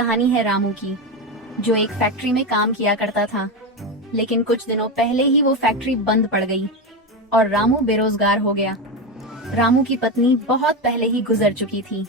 कहानी है रामू की, जो एक फैक्ट्री में काम किया करता था। लेकिन कुछ दिनों पहले ही वो फैक्ट्री बंद पड़ गई और रामू बेरोजगार हो गया। रामू की पत्नी बहुत पहले ही गुजर चुकी थी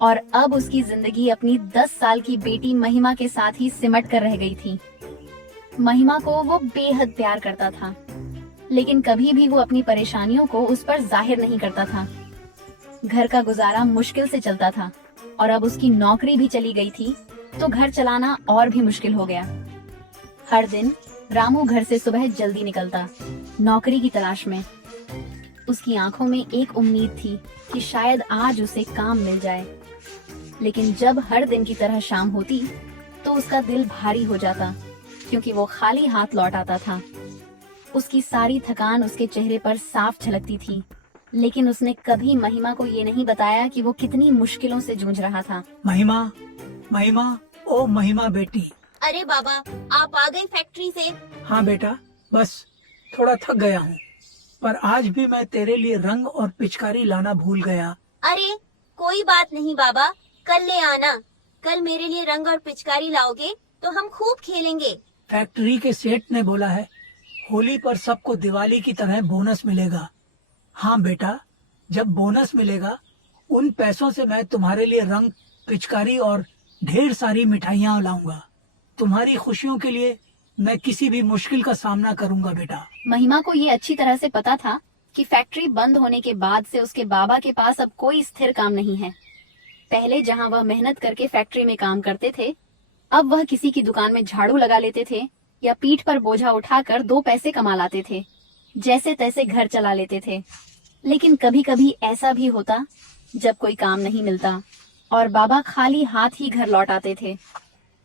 और अब उसकी जिंदगी अपनी 10 साल की बेटी महिमा के साथ ही सिमट कर रह गई थी। महिमा को वो बेहद प्यार करता था, लेकिन कभी भी वो अपनी परेशानियों को उस पर जाहिर नहीं करता था। घर का गुजारा मुश्किल से चलता था और अब उसकी नौकरी भी चली गई थी, तो घर चलाना और भी मुश्किल हो गया। हर दिन रामू घर से सुबह जल्दी निकलता, नौकरी की तलाश में। उसकी आंखों में एक उम्मीद थी कि शायद आज उसे काम मिल जाए। लेकिन जब हर दिन की तरह शाम होती, तो उसका दिल भारी हो जाता, क्योंकि वो खाली हाथ लौट आता था। उसकी सारी थकान उसके चेहरे पर साफ झलकती थी, लेकिन उसने कभी महिमा को ये नहीं बताया कि वो कितनी मुश्किलों से जूझ रहा था। महिमा, महिमा, ओ महिमा बेटी। अरे बाबा, आप आ गए फैक्ट्री से। हाँ बेटा, बस थोड़ा थक गया हूँ, पर आज भी मैं तेरे लिए रंग और पिचकारी लाना भूल गया। अरे कोई बात नहीं बाबा, कल ले आना। कल मेरे लिए रंग और पिचकारी लाओगे तो हम खूब खेलेंगे। फैक्ट्री के सेठ ने बोला है, होली पर सबको दिवाली की तरह बोनस मिलेगा। हाँ बेटा, जब बोनस मिलेगा, उन पैसों से मैं तुम्हारे लिए रंग, पिचकारी और ढेर सारी मिठाइयाँ लाऊंगा। तुम्हारी खुशियों के लिए मैं किसी भी मुश्किल का सामना करूंगा बेटा। महिमा को ये अच्छी तरह से पता था कि फैक्ट्री बंद होने के बाद से उसके बाबा के पास अब कोई स्थिर काम नहीं है। पहले जहां वह मेहनत करके फैक्ट्री में काम करते थे, अब वह किसी की दुकान में झाड़ू लगा लेते थे या पीठ पर बोझा उठाकर 2 पैसे कमा लाते थे। जैसे तैसे घर चला लेते थे। लेकिन कभी कभी ऐसा भी होता जब कोई काम नहीं मिलता और बाबा खाली हाथ ही घर लौट आते थे।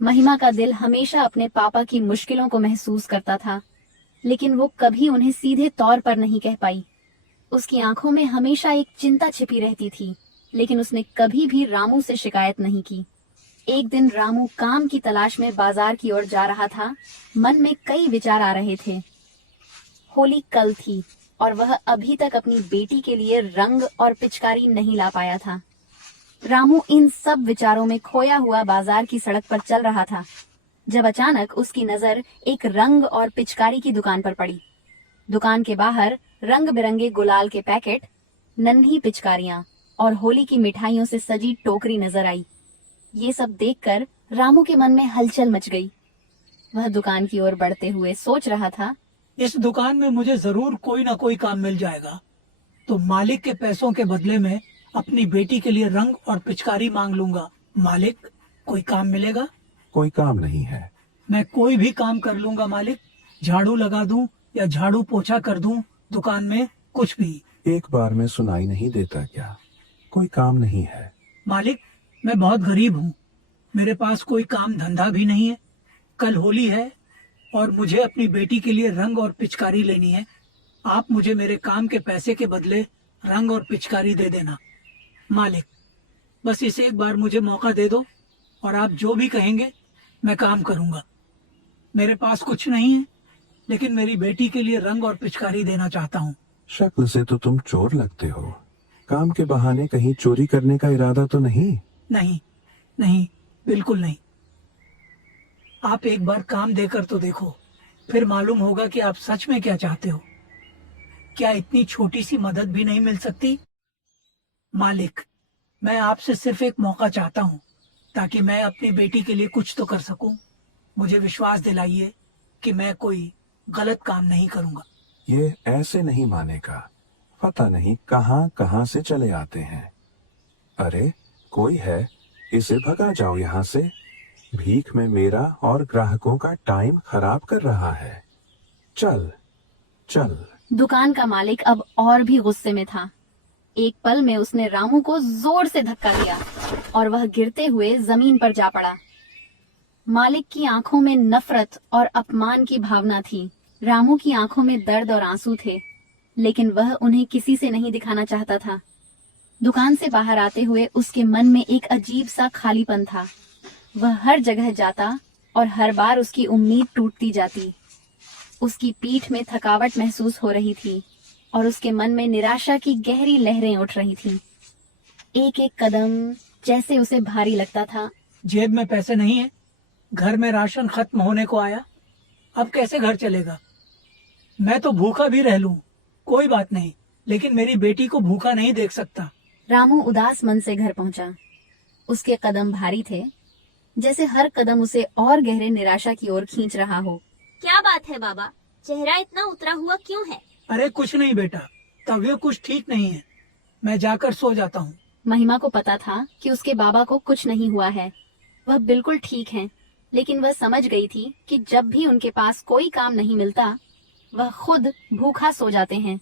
महिमा का दिल हमेशा अपने पापा की मुश्किलों को महसूस करता था, लेकिन वो कभी उन्हें सीधे तौर पर नहीं कह पाई। उसकी आंखों में हमेशा एक चिंता छिपी रहती थी, लेकिन उसने कभी भी रामू से शिकायत नहीं की। एक दिन रामू काम की तलाश में बाजार की ओर जा रहा था। मन में कई विचार आ रहे थे। होली कल थी और वह अभी तक अपनी बेटी के लिए रंग और पिचकारी नहीं ला पाया था। रामू इन सब विचारों में खोया हुआ बाजार की सड़क पर चल रहा था, जब अचानक उसकी नजर एक रंग और पिचकारी की दुकान पर पड़ी। दुकान के बाहर रंग बिरंगे गुलाल के पैकेट, नन्ही पिचकारियां और होली की मिठाइयों से सजी टोकरी नजर आई। ये सब देखकर रामू के मन में हलचल मच गई। वह दुकान की ओर बढ़ते हुए सोच रहा था, इस दुकान में मुझे जरूर कोई ना कोई काम मिल जाएगा, तो मालिक के पैसों के बदले में अपनी बेटी के लिए रंग और पिचकारी मांग लूंगा। मालिक, कोई काम मिलेगा? कोई काम नहीं है। मैं कोई भी काम कर लूंगा मालिक। झाड़ू लगा दूं या झाड़ू पोछा कर दूं, दुकान में कुछ भी। एक बार में सुनाई नहीं देता क्या? कोई काम नहीं है। मालिक, मैं बहुत गरीब हूँ, मेरे पास कोई काम धंधा भी नहीं है। कल होली है और मुझे अपनी बेटी के लिए रंग और पिचकारी लेनी है। आप मुझे मेरे काम के पैसे के बदले रंग और पिचकारी दे देना। मालिक, बस इसे एक बार मुझे मौका दे दो और आप जो भी कहेंगे मैं काम करूंगा। मेरे पास कुछ नहीं है, लेकिन मेरी बेटी के लिए रंग और पिचकारी देना चाहता हूँ। शक्ल से तो तुम चोर लगते हो। काम के बहाने कहीं चोरी करने का इरादा तो नहीं? नहीं, नहीं, बिल्कुल नहीं। आप एक बार काम देकर तो देखो, फिर मालूम होगा कि आप सच में क्या चाहते हो। क्या इतनी छोटी सी मदद भी नहीं मिल सकती? मालिक, मैं आपसे सिर्फ एक मौका चाहता हूँ, ताकि मैं अपनी बेटी के लिए कुछ तो कर सकूं। मुझे विश्वास दिलाइए कि मैं कोई गलत काम नहीं करूंगा। ये ऐसे नहीं मानेगा। पता नहीं कहाँ कहाँ से चले आते हैं। अरे, कोई है, इसे भगा जाओ यहाँ से। भीख में मेरा और ग्राहकों का टाइम खराब कर रहा है। चल चल। दुकान का मालिक अब और भी गुस्से में था। एक पल में उसने रामू को जोर से धक्का दिया और वह गिरते हुए जमीन पर जा पड़ा। मालिक की आंखों में नफरत और अपमान की भावना थी। रामू की आंखों में दर्द और आंसू थे, लेकिन वह उन्हें किसी से नहीं दिखाना चाहता था। दुकान से बाहर आते हुए उसके मन में एक अजीब सा खालीपन था। वह हर जगह जाता और हर बार उसकी उम्मीद टूटती जाती। उसकी पीठ में थकावट महसूस हो रही थी और उसके मन में निराशा की गहरी लहरें उठ रही थीं। एक एक कदम जैसे उसे भारी लगता था जेब में पैसे नहीं है, घर में राशन खत्म होने को आया, अब कैसे घर चलेगा? मैं तो भूखा भी रह लूं, कोई बात नहीं, लेकिन मेरी बेटी को भूखा नहीं देख सकता। रामू उदास मन से घर पहुंचा। उसके कदम भारी थे, जैसे हर कदम उसे और गहरे निराशा की ओर खींच रहा हो। क्या बात है बाबा, चेहरा इतना उतरा हुआ क्यों है? अरे कुछ नहीं बेटा, तबीयत कुछ ठीक नहीं है, मैं जाकर सो जाता हूँ। महिमा को पता था कि उसके बाबा को कुछ नहीं हुआ है, वह बिल्कुल ठीक हैं, लेकिन वह समझ गई थी कि जब भी उनके पास कोई काम नहीं मिलता, वह खुद भूखा सो जाते हैं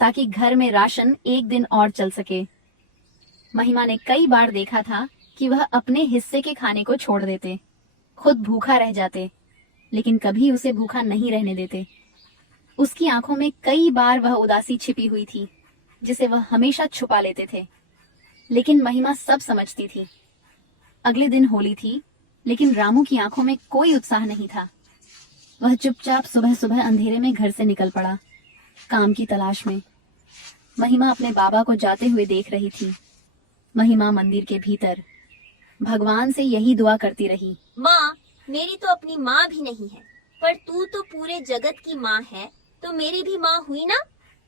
ताकि घर में राशन एक दिन और चल सके। महिमा ने कई बार देखा था कि वह अपने हिस्से के खाने को छोड़ देते, खुद भूखा रह जाते, लेकिन कभी उसे भूखा नहीं रहने देते। उसकी आंखों में कई बार वह उदासी छिपी हुई थी जिसे वह हमेशा छुपा लेते थे, लेकिन महिमा सब समझती थी। अगले दिन होली थी, लेकिन रामू की आंखों में कोई उत्साह नहीं था। वह चुपचाप सुबह सुबह अंधेरे में घर से निकल पड़ा, काम की तलाश में। महिमा अपने बाबा को जाते हुए देख रही थी। महिमा मंदिर के भीतर भगवान से यही दुआ करती रही, माँ, मेरी तो अपनी माँ भी नहीं है, पर तू तो पूरे जगत की माँ है, तो मेरी भी माँ हुई ना।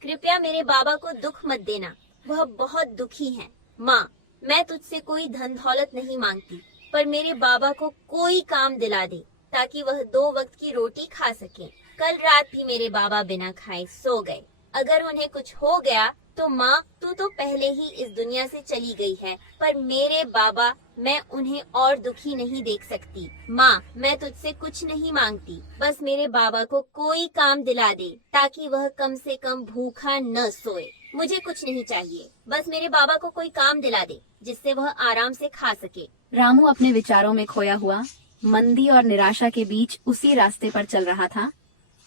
कृपया मेरे बाबा को दुख मत देना, वह बहुत दुखी हैं। माँ, मैं तुझसे कोई धन दौलत नहीं मांगती, पर मेरे बाबा को कोई काम दिला दे ताकि वह 2 वक्त की रोटी खा सके। कल रात भी मेरे बाबा बिना खाए सो गए। अगर उन्हें कुछ हो गया तो माँ, तू तो पहले ही इस दुनिया से चली गई है, पर मेरे बाबा, मैं उन्हें और दुखी नहीं देख सकती। माँ, मैं तुझसे कुछ नहीं मांगती, बस मेरे बाबा को कोई काम दिला दे ताकि वह कम से कम भूखा न सोए। मुझे कुछ नहीं चाहिए, बस मेरे बाबा को कोई काम दिला दे जिससे वह आराम से खा सके। रामू अपने विचारों में खोया हुआ मंदी और निराशा के बीच उसी रास्ते पर चल रहा था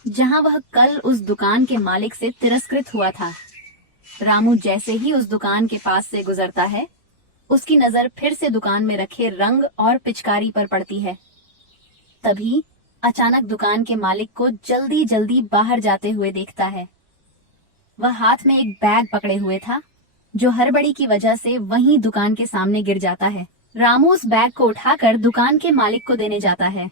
जहां वह कल उस दुकान के मालिक से तिरस्कृत हुआ था। रामू जैसे ही उस दुकान के पास से गुजरता है, उसकी नजर फिर से दुकान में रखे रंग और पिचकारी पर पड़ती है। तभी अचानक दुकान के मालिक को जल्दी जल्दी बाहर जाते हुए देखता है। वह हाथ में एक बैग पकड़े हुए था, जो हड़बड़ी की वजह से वहीं दुकान के सामने गिर जाता है। रामू उस बैग को उठाकर दुकान के मालिक को देने जाता है,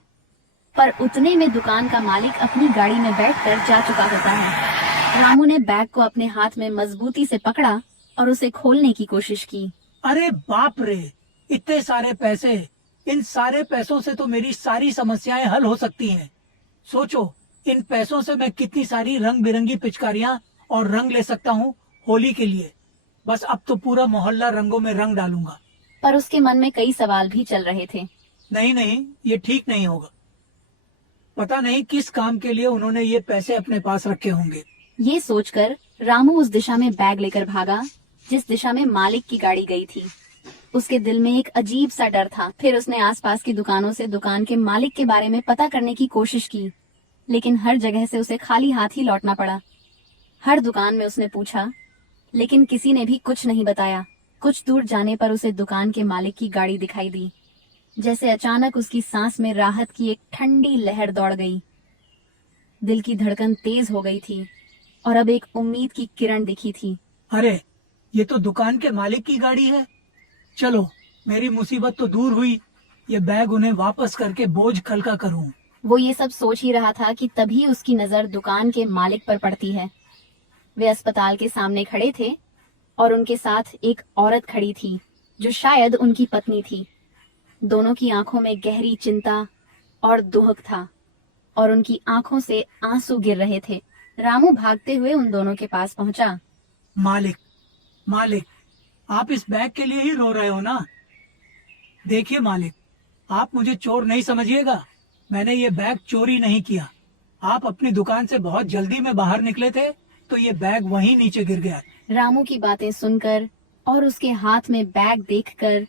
पर उतने में दुकान का मालिक अपनी गाड़ी में बैठकर जा चुका होता है। रामू ने बैग को अपने हाथ में मजबूती से पकड़ा और उसे खोलने की कोशिश की। अरे बाप रे, इतने सारे पैसे! इन सारे पैसों से तो मेरी सारी समस्याएं हल हो सकती हैं। सोचो, इन पैसों से मैं कितनी सारी रंग बिरंगी पिचकारियां और रंग ले सकता हूँ होली के लिए। बस अब तो पूरा मोहल्ला रंगों में रंग डालूंगा। पर उसके मन में कई सवाल भी चल रहे थे। नहीं नहीं, ये ठीक नहीं होगा। पता नहीं किस काम के लिए उन्होंने ये पैसे अपने पास रखे होंगे। ये सोचकर रामू उस दिशा में बैग लेकर भागा जिस दिशा में मालिक की गाड़ी गई थी। उसके दिल में एक अजीब सा डर था। फिर उसने आसपास की दुकानों से दुकान के मालिक के बारे में पता करने की कोशिश की, लेकिन हर जगह से उसे खाली हाथ ही लौटना पड़ा। हर दुकान में उसने पूछा, लेकिन किसी ने भी कुछ नहीं बताया। कुछ दूर जाने पर उसे दुकान के मालिक की गाड़ी दिखाई दी। जैसे अचानक उसकी सांस में राहत की एक ठंडी लहर दौड़ गई। दिल की धड़कन तेज हो गई थी और अब एक उम्मीद की किरण दिखी थी। अरे, ये तो दुकान के मालिक की गाड़ी है। चलो, मेरी मुसीबत तो दूर हुई। ये बैग उन्हें वापस करके बोझ हल्का करूं। वो ये सब सोच ही रहा था कि तभी उसकी नजर दुकान के मालिक पर पड़ती है। वे अस्पताल के सामने खड़े थे और उनके साथ एक औरत खड़ी थी जो शायद उनकी पत्नी थी। दोनों की आंखों में गहरी चिंता और दुख था और उनकी आंखों से आंसू गिर रहे थे। रामू भागते हुए उन दोनों के पास पहुंचा। मालिक, मालिक, आप इस बैग के लिए ही रो रहे हो ना? देखिए मालिक, आप मुझे चोर नहीं समझिएगा। मैंने ये बैग चोरी नहीं किया। आप अपनी दुकान से बहुत जल्दी में बाहर निकले थे तो ये बैग वहीं नीचे गिर गया। रामू की बातें सुनकर और उसके हाथ में बैग देखकर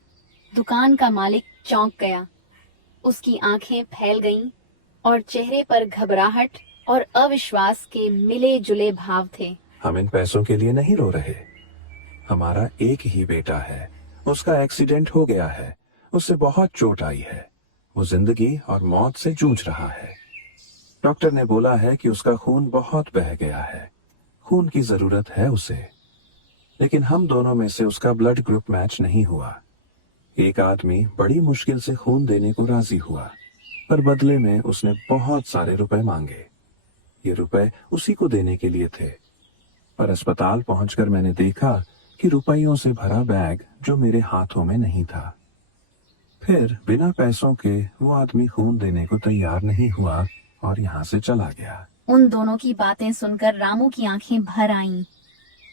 दुकान का मालिक चौंक गया। उसकी आंखें फैल गईं और चेहरे पर घबराहट और अविश्वास के मिले जुले भाव थे। हम इन पैसों के लिए नहीं रो रहे। हमारा एक ही बेटा है, उसका एक्सीडेंट हो गया है, उससे बहुत चोट आई है। वो जिंदगी और मौत से जूझ रहा है। डॉक्टर ने बोला है कि उसका खून बहुत बह गया है। खून की जरूरत है उसे, लेकिन हम दोनों में से उसका ब्लड ग्रुप मैच नहीं हुआ। एक आदमी बड़ी मुश्किल से खून देने को राजी हुआ, पर बदले में उसने बहुत सारे रुपए मांगे। ये रुपए उसी को देने के लिए थे, पर अस्पताल पहुंचकर मैंने देखा कि रुपयों से भरा बैग जो मेरे हाथों में नहीं था। फिर बिना पैसों के वो आदमी खून देने को तैयार नहीं हुआ और यहाँ से चला गया। उन दोनों की बातें सुनकर रामू की आंखें भर आईं।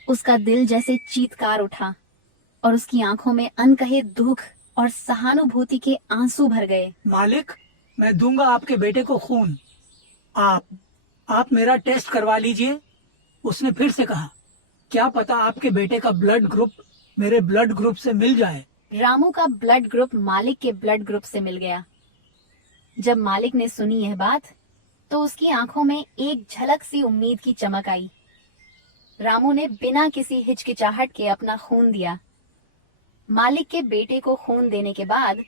उसका दिल जैसे चीत्कार उठा और उसकी आंखों में अनकहे दुख और सहानुभूति के आंसू भर गए। मालिक, मैं दूंगा आपके बेटे को खून। आप मेरा टेस्ट करवा लीजिए। उसने फिर से कहा, क्या पता आपके बेटे का ब्लड ग्रुप मेरे ब्लड ग्रुप से मिल जाए। रामू का ब्लड ग्रुप मालिक के ब्लड ग्रुप से मिल गया। जब मालिक ने सुनी यह बात तो उसकी आंखों में एक झलक सी उम्मीद की चमक आई। रामू ने बिना किसी हिचकिचाहट के अपना खून दिया। मालिक के बेटे को खून देने के बाद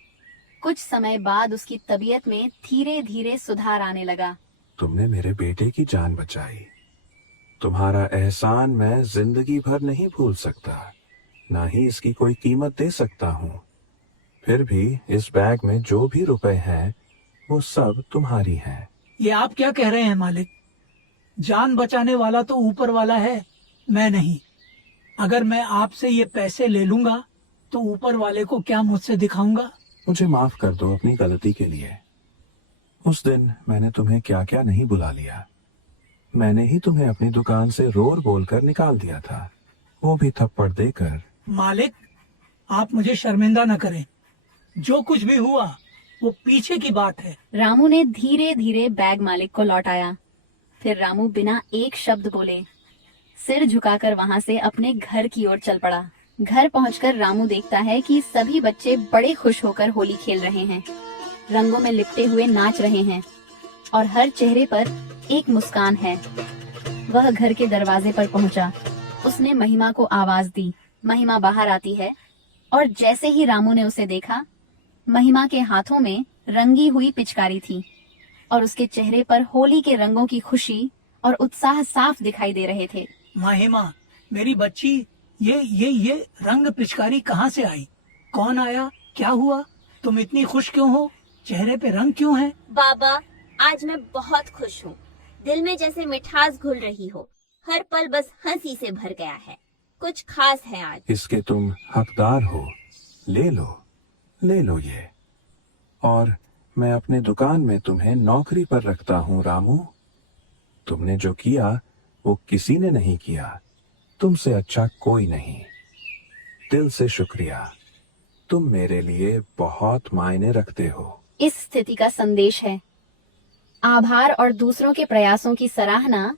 कुछ समय बाद उसकी तबीयत में धीरे धीरे सुधार आने लगा। तुमने मेरे बेटे की जान बचाई। तुम्हारा एहसान मैं जिंदगी भर नहीं भूल सकता, ना ही इसकी कोई कीमत दे सकता हूँ। फिर भी इस बैग में जो भी रुपए हैं वो सब तुम्हारी हैं। ये आप क्या कह रहे हैं मालिक? जान बचाने वाला तो ऊपर वाला है, मैं नहीं। अगर मैं आपसे ये पैसे ले लूंगा तो ऊपर वाले को क्या मुझसे दिखाऊंगा? मुझे माफ कर दो अपनी गलती के लिए। उस दिन मैंने तुम्हें क्या क्या नहीं बुला लिया। मैंने ही तुम्हें अपनी दुकान से रोर बोलकर निकाल दिया था, वो भी थप्पड़ देकर। मालिक, आप मुझे शर्मिंदा न करें। जो कुछ भी हुआ वो पीछे की बात है। रामू ने धीरे धीरे बैग मालिक को लौटाया। फिर रामू बिना एक शब्द बोले सिर झुकाकर वहां से अपने घर की ओर चल पड़ा। घर पहुंचकर रामू देखता है कि सभी बच्चे बड़े खुश होकर होली खेल रहे हैं, रंगों में लिपटे हुए नाच रहे हैं और हर चेहरे पर एक मुस्कान है। वह घर के दरवाजे पर पहुंचा। उसने महिमा को आवाज दी। महिमा बाहर आती है और जैसे ही रामू ने उसे देखा, महिमा के हाथों में रंगी हुई पिचकारी थी और उसके चेहरे पर होली के रंगों की खुशी और उत्साह साफ दिखाई दे रहे थे। महिमा, मेरी बच्ची, ये रंग पिचकारी कहाँ से आई? कौन आया? क्या हुआ? तुम इतनी खुश क्यों हो? चेहरे पे रंग क्यों है? बाबा, आज मैं बहुत खुश हूँ। दिल में जैसे मिठास घुल रही हो। हर पल बस हंसी से भर गया है। कुछ खास है आज। इसके तुम हकदार हो। ले लो ये। और मैं अपने दुकान में तुम्हें नौकरी पर रखता हूँ रामू। तुमने जो किया वो किसी ने नहीं किया, तुमसे अच्छा कोई नहीं। दिल से शुक्रिया। तुम मेरे लिए बहुत मायने रखते हो। इस स्थिति का संदेश है आभार और दूसरों के प्रयासों की सराहना